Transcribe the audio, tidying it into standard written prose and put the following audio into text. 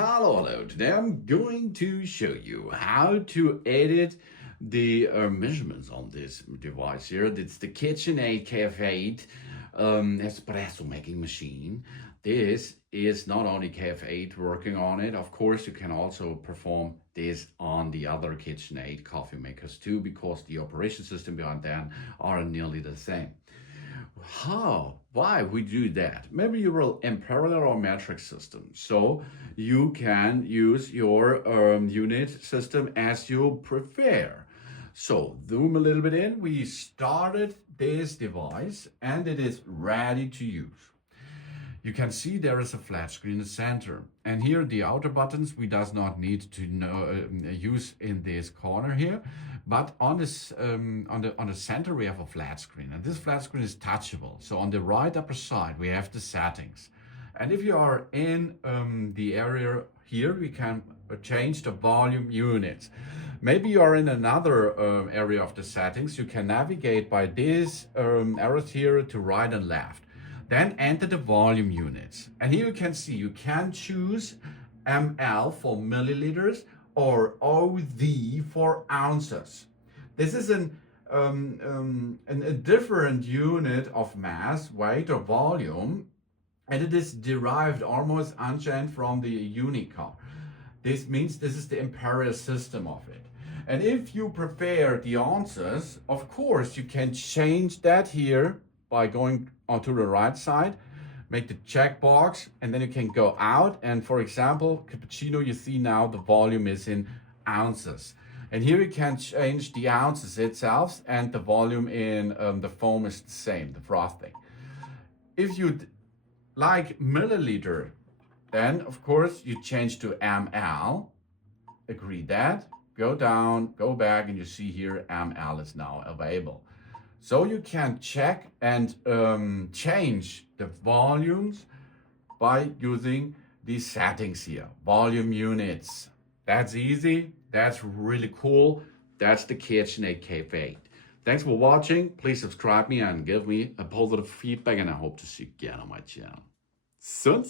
Hello. Today I'm going to show you how to edit the measurements on this device here. It's the KitchenAid KF8 espresso making machine. This is not only KF8 working on it. Of course, you can also perform this on the other KitchenAid coffee makers too, because the operation system behind them are nearly the same. Why we do that? Maybe you will in parallel or metric system, so you can use your unit system as you prefer. So zoom a little bit in. We started this device and it is ready to use. You can see there is a flat screen in the center, and here the outer buttons we does not need to use in this corner here, but on this on the center we have a flat screen, and this flat screen is touchable. So on the right upper side we have the settings, and if you are in the area here, we can change the volume units. Maybe you are in another area of the settings. You can navigate by these arrows here to right and left. Then enter the volume units. And here you can see you can choose ml for milliliters or OZ for ounces. This is a different unit of mass, weight, or volume, and it is derived almost unchanged from the Unicode. This means this is the imperial system of it. And if you prefer the ounces, of course, you can change that here by going onto the right side, make the checkbox, and then you can go out. And for example, Cappuccino, you see now the volume is in ounces. And here you can change the ounces itself, and the volume in the foam is the same, the frosting. If you like milliliter, then of course you change to ml, agree that, go down, go back, and you see here ml is now available. So you can check and change the volumes by using these settings here, volume units. That's easy, that's really cool. That's the KitchenAid KF8. Thanks for watching. Please subscribe me and give me a positive feedback, and I hope to see you again on my channel. Soon.